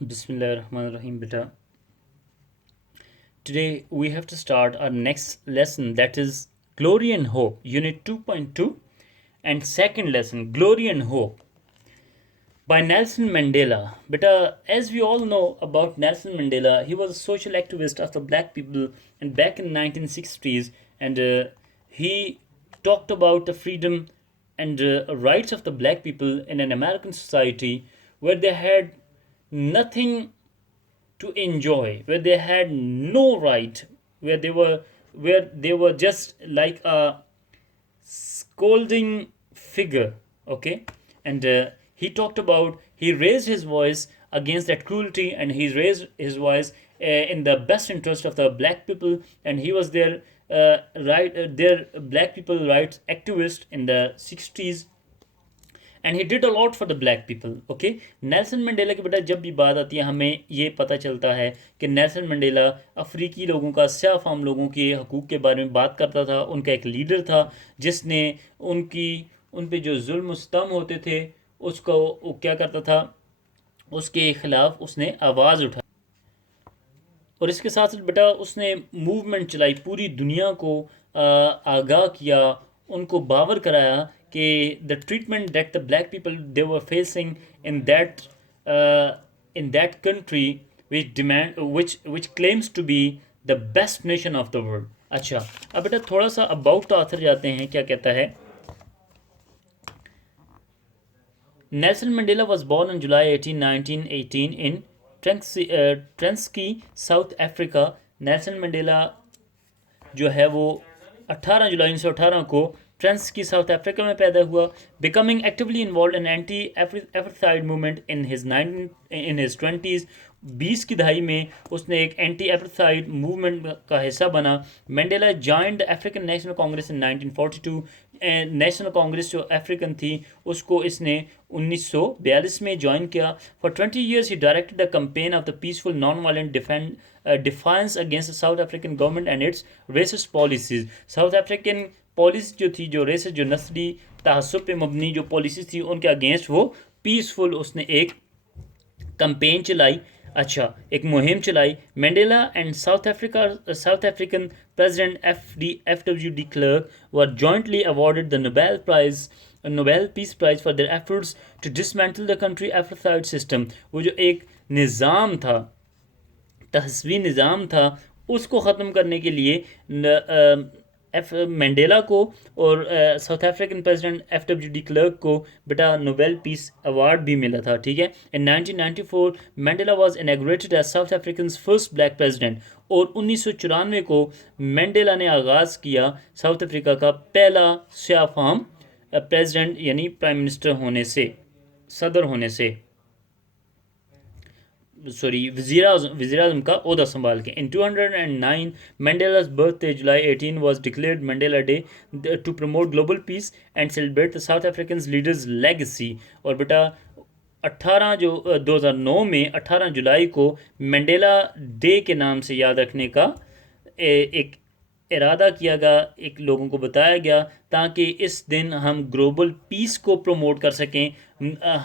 Bismillahirrahmanirrahim, beta. Today we have to start our next lesson, that is Glory and Hope, Unit 2.2, and second lesson, Glory and Hope, by Nelson Mandela. Beta, as we all know about Nelson Mandela, he was a social activist of the black people and back in 1960s, and he talked about the freedom and rights of the black people in an American society where they had nothing to enjoy, where they had no right, where they were just like a scolding figure. Okay, and he raised his voice against that cruelty, and he raised his voice in the best interest of the black people, and he was their black people rights activist in the 60s, and he did a lot for the black people. Okay, Nelson Mandela की बेटा जब भी बात आती है हमें ये पता चलता है कि नेल्सन मंडेला अफ्रीकी लोगों का, स्याह फाम लोगों के हकूक़ के बारे में बात करता था. उनका एक लीडर था जिसने उन पे जो जुल्म सितम होते थे उसको वो क्या करता था, उसके ख़िलाफ़ उसने आवाज़ उठाई. और इसके साथ साथ बेटा उसने मूवमेंट चलाई, पूरी दुनिया को आगाह किया, उनको बावर कराया कि the treatment that the black people they were facing in that country which claims to be the best nation of the world. अच्छा, अब बेटा थोड़ा सा अबाउट ऑथर जाते हैं, क्या कहता है. Nelson Mandela was born on July 18, 1918 in Transkei, South Africa. Nelson Mandela जो है वो 18 जुलाई 1918 को ट्रांस्की साउथ अफ्रीका में पैदा हुआ. Becoming actively involved in anti apartheid movement in his 20s. 20 की दहाई में उसने एक एंटी एपर्थाइड मूवमेंट का हिस्सा बना. Mandela joined African National Congress in 1942. National Congress जो अफ्रीकन थी उसको इसने 1942 में ज्वाइन किया. For 20 years he directed the campaign of the peaceful non violent defence against South African government and its racist policies. South African policy जो थी, जो resist, जो नस्ली तहस्सुब पे मबनी जो पॉलिसीज थी उनके अगेंस्ट वो पीसफुल उसने एक कैंपेन चलाई. अच्छा, एक मुहिम चलाई. Mandela and South African president F W de Klerk were jointly awarded the Nobel peace prize for their efforts to dismantle the country apartheid system. वो जो एक निज़ाम था, तहस्वी निज़ाम था, उसको ख़त्म करने के लिए मंडेला को और साउथ अफ्रीकन प्रेसिडेंट एफ.डब्ल्यू.डी. क्लर्क को बेटा नोबेल पीस अवार्ड भी मिला था. ठीक है. In 1994 Mandela was inaugurated as South African first black president. और 1994 को मंडेला ने आगाज़ किया साउथ अफ्रीका का पहला स्याह फाम प्रेसिडेंट यानी प्राइम मिनिस्टर होने से, सदर होने से, सॉरी वज़ीर आज़म का ओहदा संभाल के. इन 209 मंडेला's birthday July 18 was declared Mandela Day to promote global peace and celebrate the South Africans leaders legacy. और बेटा 2009 में 18 जुलाई को मंडेला डे के नाम से याद रखने का एक इरादा किया गया, एक लोगों को बताया गया, ताकि इस दिन हम ग्लोबल पीस को प्रमोट कर सकें,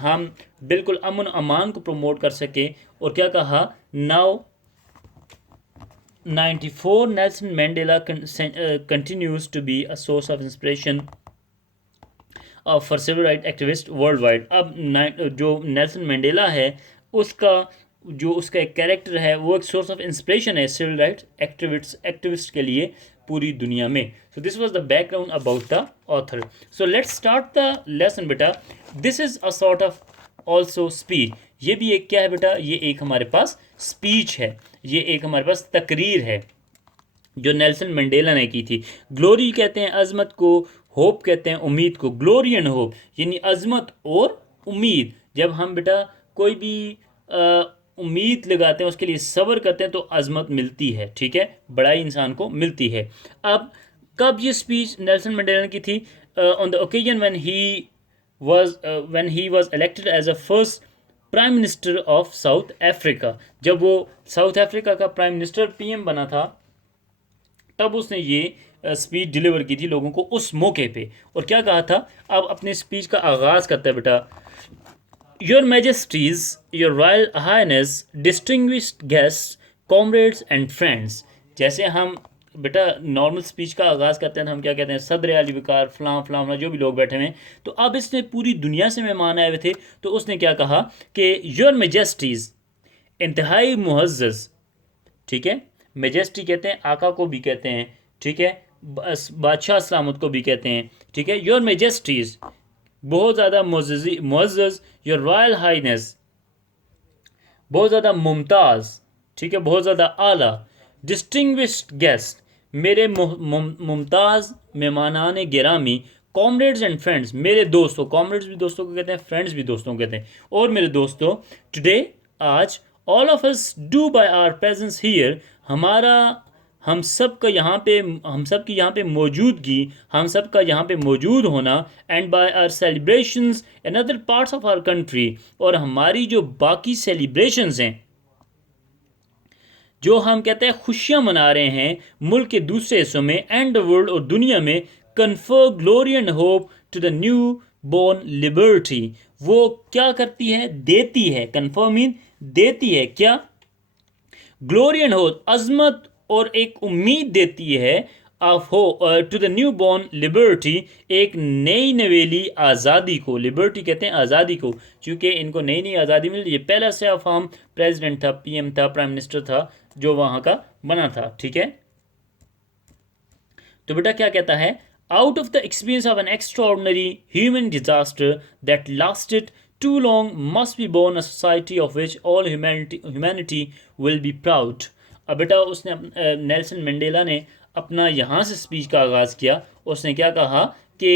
हम बिल्कुल अमन अमान को प्रमोट कर सकें. और क्या कहा, now 94 Nelson Mandela continues to be a source of inspiration for civil right activist worldwide. अब जो नेल्सन मंडेला है उसका एक कैरेक्टर है, वो एक सोर्स ऑफ इंस्पिरेशन है सिविल राइट एक्टिविस्ट के लिए पूरी दुनिया में. So this was the background about the author. So let's start the lesson बेटा. This is a sort of also speech. ये भी एक क्या है बेटा, ये एक हमारे पास स्पीच है, ये एक हमारे पास तकरीर है जो नेल्सन मंडेला ने की थी. ग्लोरी कहते हैं अजमत को, होप कहते हैं उम्मीद को. ग्लोरी एंड होप यानी अजमत और उम्मीद. जब हम बेटा कोई भी उम्मीद लगाते हैं, उसके लिए सब्र करते हैं, तो अजमत मिलती है. ठीक है, बड़ाई इंसान को मिलती है. अब कब ये स्पीच नेल्सन मंडेला ने की थी? On the occasion when he was elected as a first prime minister of South Africa. जब वो साउथ अफ्रीका का प्राइम मिनिस्टर, पीएम बना था, तब उसने ये स्पीच डिलीवर की थी लोगों को उस मौके पे. और क्या कहा था, अब अपने स्पीच का आगाज़ करता है बेटा. Your majesties, your royal highness, distinguished guest, comrades and friends. जैसे हम बेटा नॉर्मल स्पीच का आगाज़ करते हैं तो हम क्या कहते हैं, सदर अली वकार फलां फलां फलां, जो भी लोग बैठे हुए हैं। तो अब इसने पूरी दुनिया से मेहमान आए हुए थे, तो उसने क्या कहा कि योर मैजेस्टीज, इंतहाई मुअज़्ज़ज़, ठीक है, मेजेस्टी कहते हैं आका को भी कहते हैं, ठीक है, बादशाह सलामत को भी कहते हैं, ठीक है। योर मेजेस्टीज, बहुत ज़्यादा मुअज़्ज़ज़, योर रॉयल हाइनेस, बहुत ज़्यादा मुमताज़, ठीक है, बहुत ज़्यादा आला, डिस्टिंग्विश्ड गेस्ट, मेरे मुमताज़ मेहमानान गिरामी, कॉमरेड्स एंड फ्रेंड्स, मेरे दोस्तों, कॉमरेड्स भी दोस्तों को कहते हैं, फ्रेंड्स भी दोस्तों को कहते हैं, और मेरे दोस्तों, टुडे, आज, all of us do by our presence here, हमारा, हम सब का यहाँ पे, हम सब की यहाँ पे मौजूदगी, हम सब का यहाँ पे मौजूद होना, and by our celebrations in other parts of our country, और हमारी जो बाकी सेलिब्रेशंस हैं, जो हम कहते हैं खुशियाँ मना रहे हैं मुल्क के दूसरे हिस्सों में, एंड द वर्ल्ड, और दुनिया में, confer glory and hope to the newborn liberty, वो क्या करती है, देती है, कन्फर मीन देती है, क्या, ग्लोरी एंड होप, अजमत और एक उम्मीद देती है, of hope to the newborn liberty, एक नई नवेली आज़ादी को, लिबर्टी कहते हैं आज़ादी को, क्योंकि इनको नई नई आज़ादी मिली। ये पहला से फॉर्म प्रेसिडेंट था, पीएम था, प्राइम मिनिस्टर था जो वहाँ का बना था, ठीक है। तो बेटा क्या कहता है, out of the experience of N extraordinary human disaster that lasted too long must be born a society of which all humanity will be proud। अब बेटा उसने नेल्सन मंडेला ने अपना यहाँ से स्पीच का आगाज़ किया। उसने क्या कहा कि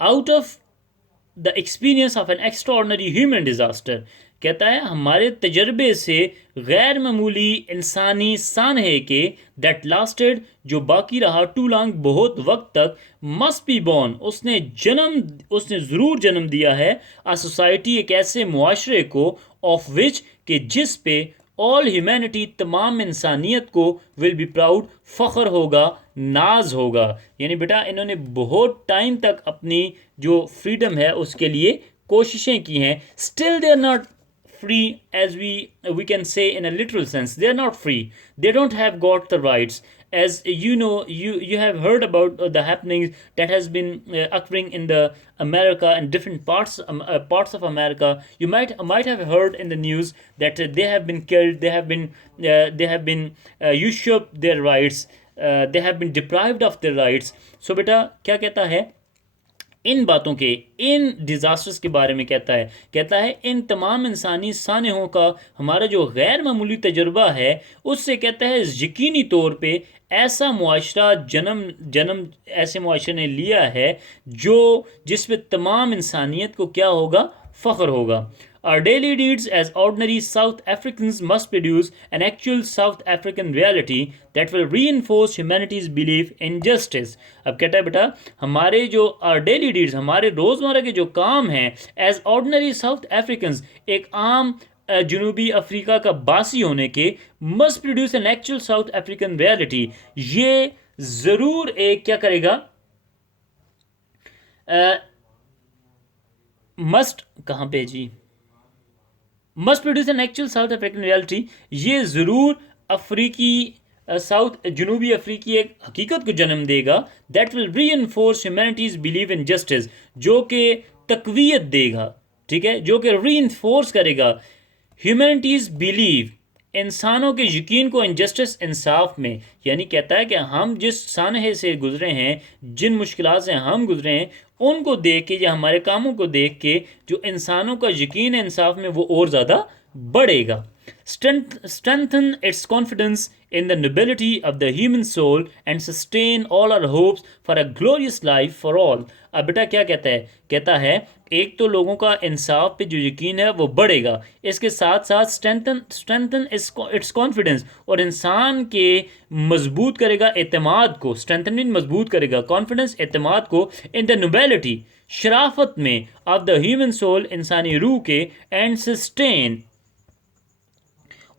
out of the experience of N extraordinary human disaster, कहता है हमारे तजर्बे से गैर मामूली इंसानी सानहे के, दैट लास्टेड, जो बाकी रहा, टू लॉन्ग, बहुत वक्त तक, मस्ट बी बॉर्न, उसने ज़रूर जन्म दिया है, आ सोसाइटी, एक ऐसे मुआशरे को, ऑफ विच, के जिस पे, ऑल ह्यूमैनिटी, तमाम इंसानियत को, विल बी प्राउड, फ़ख्र होगा, नाज होगा। यानी बेटा इन्होंने बहुत टाइम तक अपनी जो फ्रीडम है उसके लिए कोशिशें की हैं। Still they are not free, as we can say in a literal sense, they are not free, they don't have got the rights, as you know, you have heard about the happenings that has been occurring in the America and different parts of America. You might have heard in the news that they have been killed, they have been usurped their rights, they have been deprived of their rights। So beta क्या कहता है इन बातों के, इन disasters के बारे में, कहता है इन तमाम इंसानी सानहों का हमारा जो गैर मामूली तजुर्बा है उससे, कहता है यकीनी तौर पे ऐसा मुआशरा जन्म ऐसे मुआशरे ने लिया है जो जिस पे तमाम इंसानियत को क्या होगा, फ़ख्र होगा। Our daily deeds as ordinary South Africans must produce an actual South African reality that will reinforce humanity's belief in justice। अब कहता है बेटा हमारे जो our daily deeds, हमारे रोज़मर्रा के जो काम हैं, as ordinary South Africans, एक आम जनूबी अफ्रीका का बासी होने के, must produce an actual South African reality, ये ज़रूर एक क्या करेगा, मस्ट कहाँ पे जी, must produce an actual South African reality, ये ज़रूर अफ्रीकी साउथ जनूबी अफ्रीकी एक हकीकत को जन्म देगा, दैट विल री enforce humanities believe in justice, जो कि तकवीयत देगा, ठीक है, जो कि री इन्फोर्स करेगा ह्यूमैनिटीज़ बिलीव, इंसानों के यकीन को, इनजस्टिस, इंसाफ में। यानी कहता है कि हम जिस सानहे से गुजरे हैं, जिन मुश्किलात से हम गुजरे हैं, उनको देख के या हमारे कामों को देख के जो इंसानों का यकीन है इंसाफ में वो और ज़्यादा बढ़ेगा। Strengthen its confidence in the nobility of the human soul and sustain all our hopes for a glorious life for all। अब बेटा क्या कहता है एक तो लोगों का इंसाफ पे जो यकीन है वो बढ़ेगा, इसके साथ साथ strengthen its confidence, और इंसान के मजबूत करेगा एतमाद को, strengthen मजबूत करेगा, confidence एतमाद को, in the nobility, शराफत में, of the human soul, इंसानी रूह के, and sustain,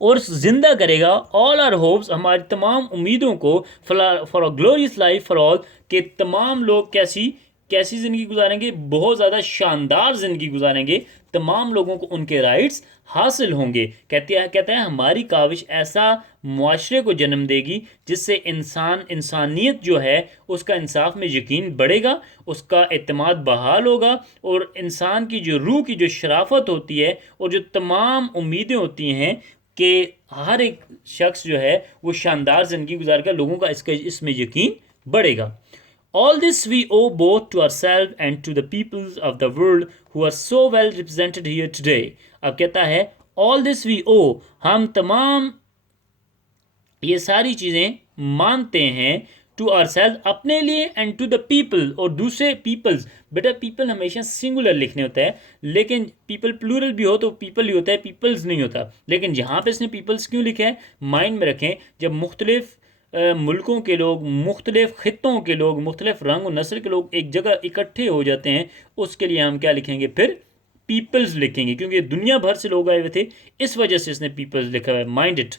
और जिंदा करेगा, ऑल आर होप्स, हमारी तमाम उम्मीदों को, for a glorious life for all, के तमाम लोग कैसी, कैसी ज़िंदगी गुजारेंगे, बहुत ज़्यादा शानदार ज़िंदगी गुजारेंगे, तमाम लोगों को उनके राइट्स हासिल होंगे। कहता है हमारी काविश ऐसा मुआशरे को जन्म देगी जिससे इंसानियत जो है उसका इंसाफ में यकीन बढ़ेगा, उसका एतमाद बहाल होगा, और इंसान की जो रूह की जो शराफत होती है और जो तमाम उम्मीदें होती हैं कि हर एक शख्स जो है वो शानदार ज़िंदगी गुजारेगा, लोगों का इसमें यकीन बढ़ेगा। All this we owe both to ourselves and to the peoples of the world who are so well represented here today. अब कहता है all this we owe, हम तमाम ये सारी चीज़ें मानते हैं टू ourselves, अपने लिए, एंड टू द पीपल, और दूसरे पीपल्स। बेटा पीपल हमेशा सिंगुलर लिखने होता है, लेकिन पीपल प्लूरल भी हो तो पीपल ही होता है, पीपल्स नहीं होता। लेकिन यहाँ पे इसने पीपल्स क्यों लिखा है, माइंड में रखें, जब मुख्तलिफ मुल्कों के लोग, मुख्तलिफ ख़ित्तों के लोग, मुख्तलिफ रंग और नस्ल के लोग एक जगह इकट्ठे हो जाते हैं, उसके लिए हम क्या लिखेंगे, फिर पीपल्स लिखेंगे, क्योंकि दुनिया भर से लोग आए हुए थे, इस वजह से इसने पीपल्स लिखा हुआ है, माइंड इट।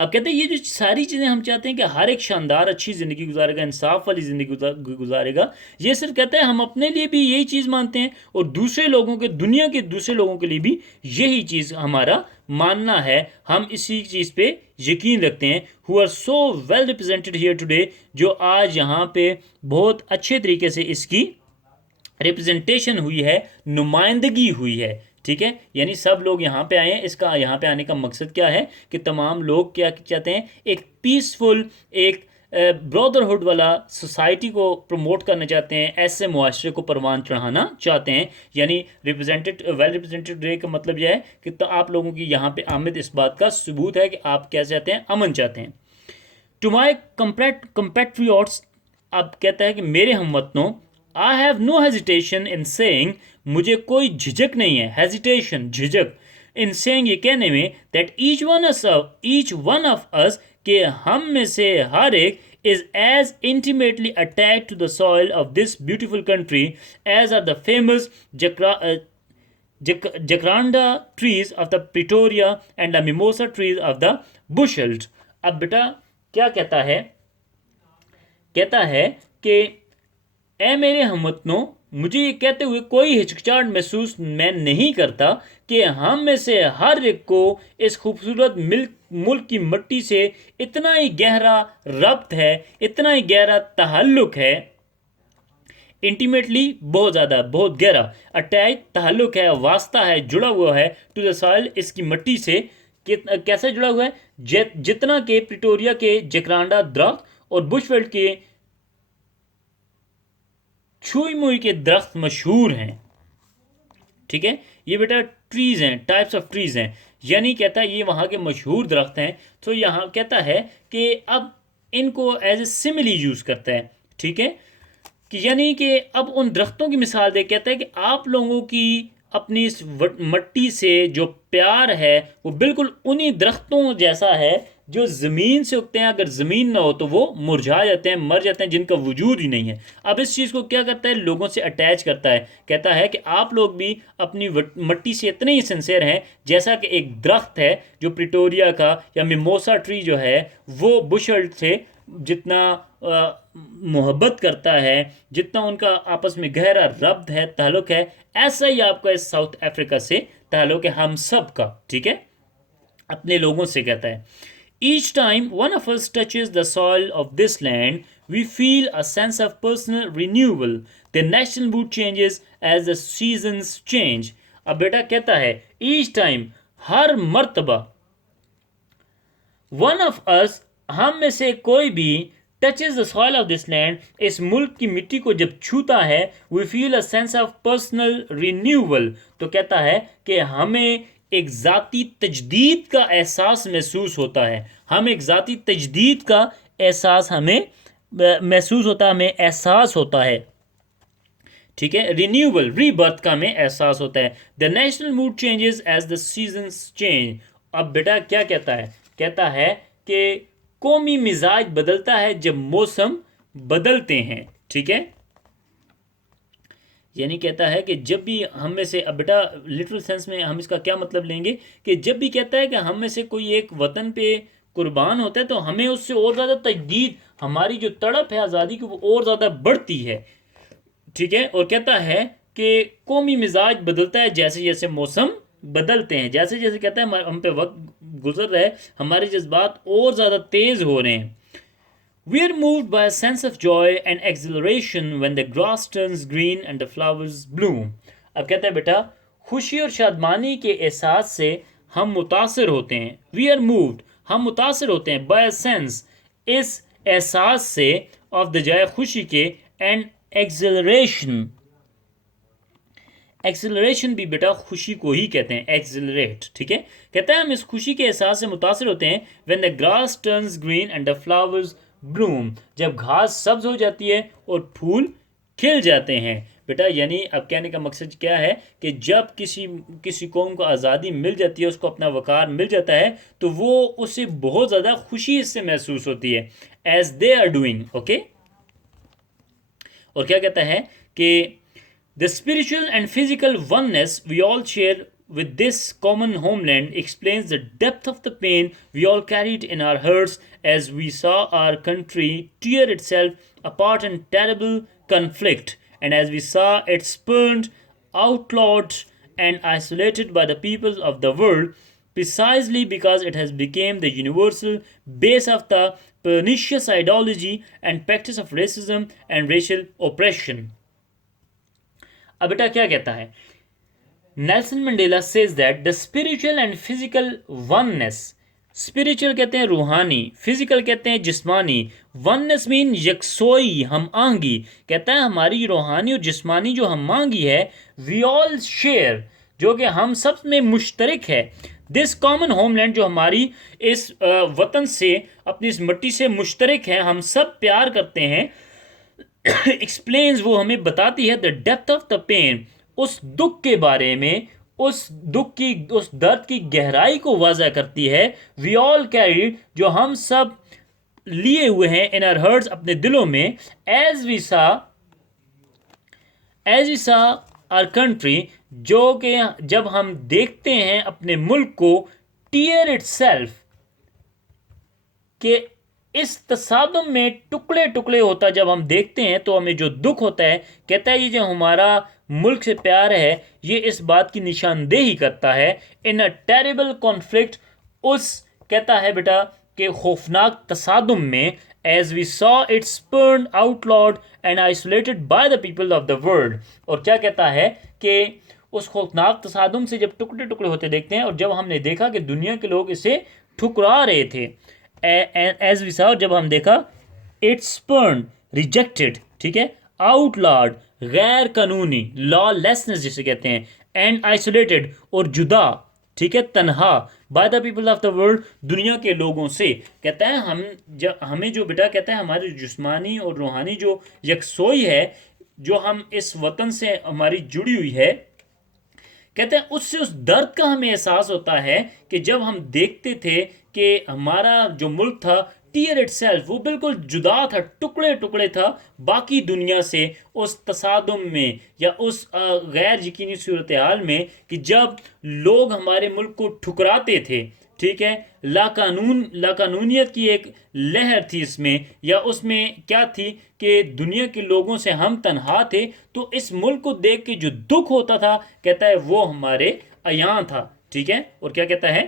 अब कहते हैं ये जो सारी चीज़ें हम चाहते हैं कि हर एक शानदार अच्छी ज़िंदगी गुजारेगा, इंसाफ वाली ज़िंदगी गुजारेगा, ये सिर्फ कहता है हम अपने लिए भी यही चीज़ मानते हैं और दूसरे लोगों के, दुनिया के दूसरे लोगों के लिए भी यही चीज़ हमारा मानना है, हम इसी चीज़ पे यकीन रखते हैं। Who are so well represented here today, जो आज यहाँ पे बहुत अच्छे तरीके से इसकी रिप्रेजेंटेशन हुई है, नुमाइंदगी हुई है, ठीक है, यानी सब लोग यहाँ पे आए हैं। इसका यहाँ पे आने का मकसद क्या है कि तमाम लोग क्या चाहते हैं, एक पीसफुल, एक ब्रदरहुड वाला सोसाइटी को प्रमोट करना चाहते हैं, ऐसे मुआशरे को परवान चढ़ाना चाहते हैं। यानी वेल रिप्रेजेंटेड डे का मतलब यह है कि तो आप लोगों की यहाँ पे आमद इस बात का सबूत है कि आप क्या चाहते हैं, अमन चाहते हैं। टू माई कंपैट्रियट्स, अब कहता है कि मेरे हमवतनों, I have no hesitation in saying, मुझे कोई झिझक नहीं है, हेजिटेशन झिझक, इन सेइंग ये कहने में, that each one of us, कि हम में से हर एक, is as intimately attached to the soil of this beautiful country as are the famous jacaranda trees of the Pretoria and the mimosa trees of the Bushveld। अब बेटा क्या कहता है, कहता है कि ए मेरे हमवतनों, मुझे ये कहते हुए कोई हिचकिचाहट महसूस मैं नहीं करता कि हम में से हर एक को इस खूबसूरत मुल्क की मिट्टी से इतना ही गहरा रब्त है, इतना ही गहरा ताल्लुक है, इंटीमेटली बहुत ज़्यादा, बहुत गहरा, अटैच ताल्लुक है, वास्ता है, जुड़ा हुआ है, टू द सॉइल, इसकी मिट्टी से। कैसे जुड़ा हुआ है, जितना के प्रिटोरिया के जकरांडा दरख्त और बुशवेल्ड के छुई मुई के दरख्त मशहूर हैं, ठीक है। ये बेटा ट्रीज़ हैं, टाइप्स ऑफ ट्रीज़ हैं, यानी कहता है ये वहाँ के मशहूर दरख्त हैं। तो यहाँ कहता है कि अब इनको एज ए सिमिली यूज़ करता है, ठीक है, कि यानी कि अब उन दरख्तों की मिसाल दे, कहता है कि आप लोगों की अपनी इस मिट्टी से जो प्यार है वो बिल्कुल उन्हीं दरख्तों जैसा है जो ज़मीन से उगते हैं, अगर ज़मीन ना हो तो वो मुरझा जाते हैं, मर जाते हैं, जिनका वजूद ही नहीं है। अब इस चीज़ को क्या करता है, लोगों से अटैच करता है, कहता है कि आप लोग भी अपनी मिट्टी से इतने ही सिंसेयर हैं जैसा कि एक दरख्त है जो प्रिटोरिया का या मिमोसा ट्री जो है वो बुशवेल्ड से जितना मोहब्बत करता है, जितना उनका आपस में गहरा रब्त है, ताल्लुक है, ऐसा ही आपका इस साउथ अफ्रीका से ताल्लुक है, हम सब का, ठीक है, अपने लोगों से कहता है। Each time one of us touches the soil of this land, we feel a sense of personal renewal. The national mood changes as the seasons change. अब बेटा कहता है each time, हर मर्तबा, one of us, हम में से कोई भी, touches the soil of this land, इस मुल्क की मिट्टी को जब छूता है, we feel a sense of personal renewal, तो कहता है कि हमें एक ज़ाती तजदीद का एहसास महसूस होता है, हम एक ज़ाती तजदीद का एहसास हमें महसूस होता है, हमें एहसास होता है, ठीक है, रिन्यूअल, रीबर्थ का हमें एहसास होता है। The national mood changes as the seasons change. अब बेटा क्या कहता है, कहता है कि कौमी मिजाज बदलता है जब मौसम बदलते हैं, ठीक है, यानी कहता है कि जब भी हम में से, अब बेटा लिटरल सेंस में हम इसका क्या मतलब लेंगे कि जब भी कहता है कि हम में से कोई एक वतन पे कुर्बान होता है तो हमें उससे और ज़्यादा तजदीद, हमारी जो तड़प है आज़ादी की वो और ज़्यादा बढ़ती है। ठीक है, और कहता है कि कौमी मिजाज बदलता है जैसे जैसे मौसम बदलते हैं, जैसे जैसे कहता है हम पे वक्त गुजर रहा है, हमारे जज्बात और ज़्यादा तेज़ हो रहे हैं. We are moved by a sense of joy and exhilaration when the grass turns green and the flowers bloom. अब कहता है बेटा, खुशी और शादमानी के एहसास से हम मुतासर होते हैं. We are moved, हम मुतासर होते हैं, by a sense, इस एहसास से, of the जय खुशी के, and exhilaration. एक्सिलरेशन भी बेटा खुशी को ही कहते हैं, एक्सिलरेट. ठीक है, कहता है हम इस खुशी के एहसास से मुतासर होते हैं when the grass turns green and the flowers Bloom, जब घास सब्ज हो जाती है और फूल खिल जाते हैं. बेटा यानी अब कहने का मकसद क्या है कि जब किसी कौम को आज़ादी मिल जाती है, उसको अपना वकार मिल जाता है, तो वो उसे बहुत ज़्यादा खुशी इससे महसूस होती है, as they are doing. Okay, और क्या कहता है कि the spiritual and physical oneness we all share with this common homeland explains the depth of the pain we all carried in our hearts as we saw our country tear itself apart in terrible conflict, and as we saw it spurned, outlawed, and isolated by the peoples of the world, precisely because it has become the universal base of the pernicious ideology and practice of racism and racial oppression. अब बेटा क्या कहता है, Nelson Mandela says that the spiritual and physical oneness, spiritual कहते हैं रूहानी, physical कहते हैं जिस्मानी, वननेस मीन यकसोई, हम आहंगी. कहता है हमारी रूहानी और जिस्मानी जो हम आहंगी है, वी ऑल शेयर, जो कि हम सब में मुश्तरक है, दिस कॉमन होमलैंड, जो हमारी इस वतन से, अपनी इस मिट्टी से मुश्तरक है, हम सब प्यार करते हैं. एक्सप्लेन्स, वो हमें बताती है, the depth of the pain, उस दुख के बारे में, उस दुख की, उस दर्द की गहराई को वाज़ा करती है. वी ऑल कैरीड, जो हम सब लिए हुए हैं, इन आवर हर्ट्स, अपने दिलों में, as we saw our country, जो कि जब हम देखते हैं अपने मुल्क को, टीयर इटसेल्फ, के इस तसादुम में टुकड़े टुकड़े होता जब हम देखते हैं तो हमें जो दुख होता है. कहता है ये जो हमारा मुल्क से प्यार है, ये इस बात की निशानदेही करता है, इन अ टेरिबल कॉन्फ्लिक्ट, उस कहता है बेटा कि खौफनाक तसादुम में, as we saw it spurn, outlawed and isolated by the people of the world. और क्या कहता है कि उस खौफनाक तसादुम से जब टुकड़े टुकड़े होते देखते हैं, और जब हमने देखा कि दुनिया के लोग इसे ठुकरा रहे थे, एज वी सॉ, जब हम देखा, इट्स स्पर्न, रिजेक्टेड, ठीक है, आउटलॉड, गैर कानूनी, लॉलेसनेस जिसे कहते हैं, एंड आइसोलेटेड, और जुदा, ठीक है, तन्हा, bye the people of the world, दुनिया के लोगों से. कहता है हमें जो बेटा, कहता है हमारी जिस्मानी और रूहानी जो यकसोई है, जो हम इस वतन से हमारी जुड़ी हुई है, कहते हैं उससे उस दर्द का हमें एहसास होता है कि जब हम देखते थे कि हमारा जो मुल्क था, टीयर इटसेल्फ, वो बिल्कुल जुदा था, टुकड़े टुकड़े था बाकी दुनिया से, उस तसादुम में या उस गैर यकीनी सूरत हाल में, कि जब लोग हमारे मुल्क को ठुकराते थे, ठीक है, लाकानूनियत की एक लहर थी इसमें, या उसमें क्या थी कि दुनिया के लोगों से हम तन्हा थे, तो इस मुल्क को देख के जो दुख होता था, कहता है वो हमारे अयां था. ठीक है, और क्या कहता है,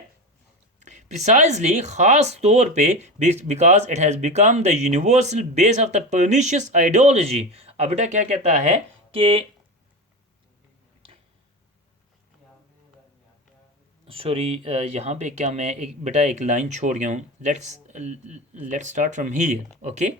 प्रिसाइजली, खास तौर पे, because it has become the universal base of the pernicious ideology. अब बेटा क्या कहता है कि, सॉरी यहाँ पे क्या मैं एक लाइन छोड़ गया हूँ. Let's start from here. Okay,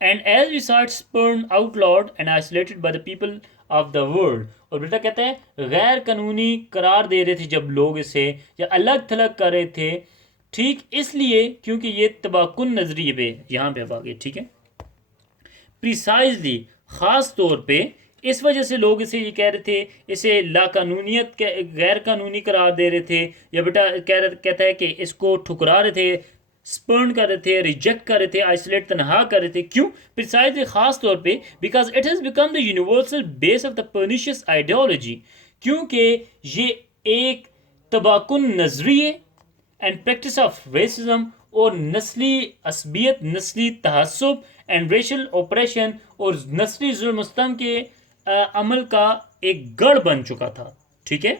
and as we saw it spurned, outlawed and isolated by the people of the world. और बेटा कहता है गैर कानूनी करार दे रहे थे जब लोग इसे, या अलग थलग कर रहे थे, ठीक इसलिए क्योंकि ये तबाकुन नजरिए पे, यहाँ पे अब आगे, ठीक है, प्रिसाइजली, ख़ास तौर पे, इस वजह से लोग इसे ये कह रहे थे, इसे लाकानूनियत के गैर कानूनी करार दे रहे थे, या बेटा कहता है कि इसको ठुकरा रहे थे, स्पर्न कर रहे थे, रिजेक्ट कर रहे थे, आइसोलेट, तनहा कर रहे थे. क्यों? प्रिसाइजली, खास तौर पे, because it has become the universal base of the pernicious ideology, क्योंकि ये एक तबाकुन नजरिए एंड प्रैक्टिस ऑफ रेसिज्म और नस्ली असबियत, नस्ली तहस्सुब एंड रेशियल ऑपरेशन और नस्ली जुल्म के अमल का एक गढ़ बन चुका था। ठीक है,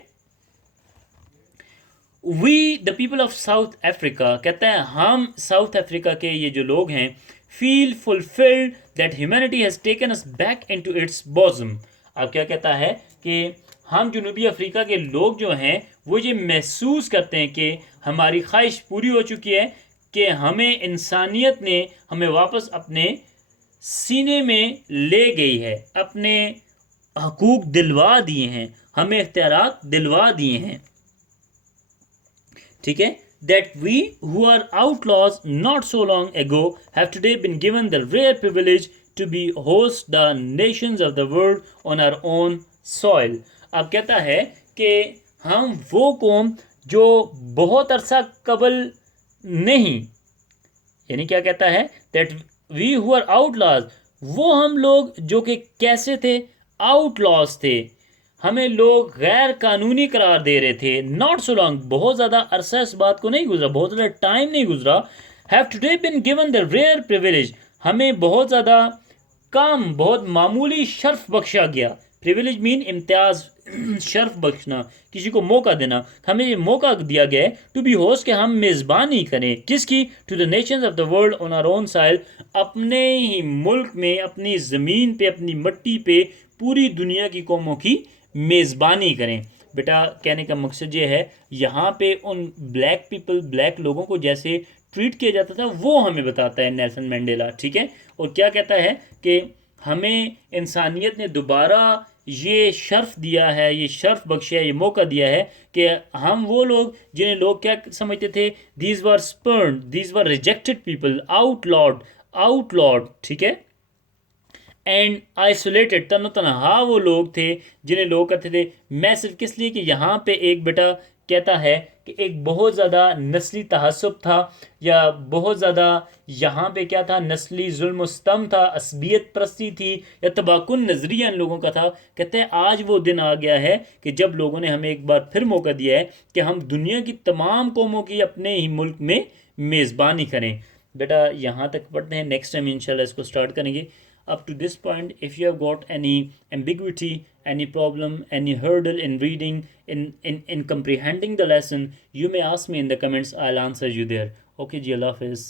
we the people of South Africa, कहते हैं हम साउथ अफ्रीका के ये जो लोग हैं, feel fulfilled that humanity has taken us back into its bosom. अब क्या कहता है कि हम जनूबी अफ्रीका के लोग जो हैं वो ये महसूस करते हैं कि हमारी ख्वाहिश पूरी हो चुकी है कि हमें इंसानियत ने हमें वापस अपने सीने में ले गई है, अपने हकूक दिलवा दिए हैं, हमें इख्तियारात दिलवा दिए हैं। ठीक है, that we who are outlaws not so long ago have today been given the rare privilege to be host the nations of the world on our own soil। अब कहता है कि हम वो कौम जो बहुत अरसा कबल नहीं, यानी क्या कहता है, that we who are outlaws, वो हम लोग जो कि कैसे थे, आउटलॉज थे, हमें लोग गैर कानूनी करार दे रहे थे, नॉट सो लॉन्ग, बहुत ज़्यादा अरसा इस बात को नहीं गुजरा, बहुत ज़्यादा टाइम नहीं गुजरा, have today been given the rare privilege, हमें बहुत ज़्यादा कम, बहुत मामूली शर्फ बख्शा गया। प्रिविलेज मीन इम्तियाज़, शर्फ बख्शना, किसी को मौका देना, हमें ये मौका दिया गया है टू बी होस्ट, के हम मेज़बानी करें किसकी, to the nations of the world on our own soil, अपने ही मुल्क में, अपनी ज़मीन पे, अपनी मिट्टी पे पूरी दुनिया की कौमों की मेज़बानी करें। बेटा कहने का मकसद ये है, यहाँ पे उन ब्लैक पीपल, ब्लैक लोगों को जैसे ट्रीट किया जाता था वो हमें बताता है नेल्सन मंडेला। ठीक है, और क्या कहता है कि हमें इंसानियत ने दोबारा ये शर्फ दिया है, ये शर्फ बख्शिया, ये मौका दिया है कि हम वो लोग जिन्हें लोग क्या समझते थे, these were spurn, these were rejected people, outlawed, outlawed. ठीक है, एंड आइसोलेटेड, तनो तनहा वो लोग थे जिन्हें लोग कहते थे। मैं सिर्फ किस लिए कि यहाँ पे एक बेटा कहता है कि एक बहुत ज़्यादा नस्ली तहस्सुब था, या बहुत ज़्यादा यहाँ पे क्या था, नस्ली जुल्म स्तम था, असबियत परस्ती थी, या तबाकुन नज़रिया इन लोगों का था। कहते हैं आज वो दिन आ गया है कि जब लोगों ने हमें एक बार फिर मौका दिया है कि हम दुनिया की तमाम कौमों की अपने ही मुल्क में मेज़बानी करें। बेटा यहाँ तक पढ़ते हैं, नेक्स्ट टाइम इंशाल्लाह इसको स्टार्ट करेंगे। Up to this point, if you have got any ambiguity, any problem, any hurdle in reading, in comprehending the lesson, you may ask me in the comments. I'll answer you there. Okay ji, Allah Hafiz.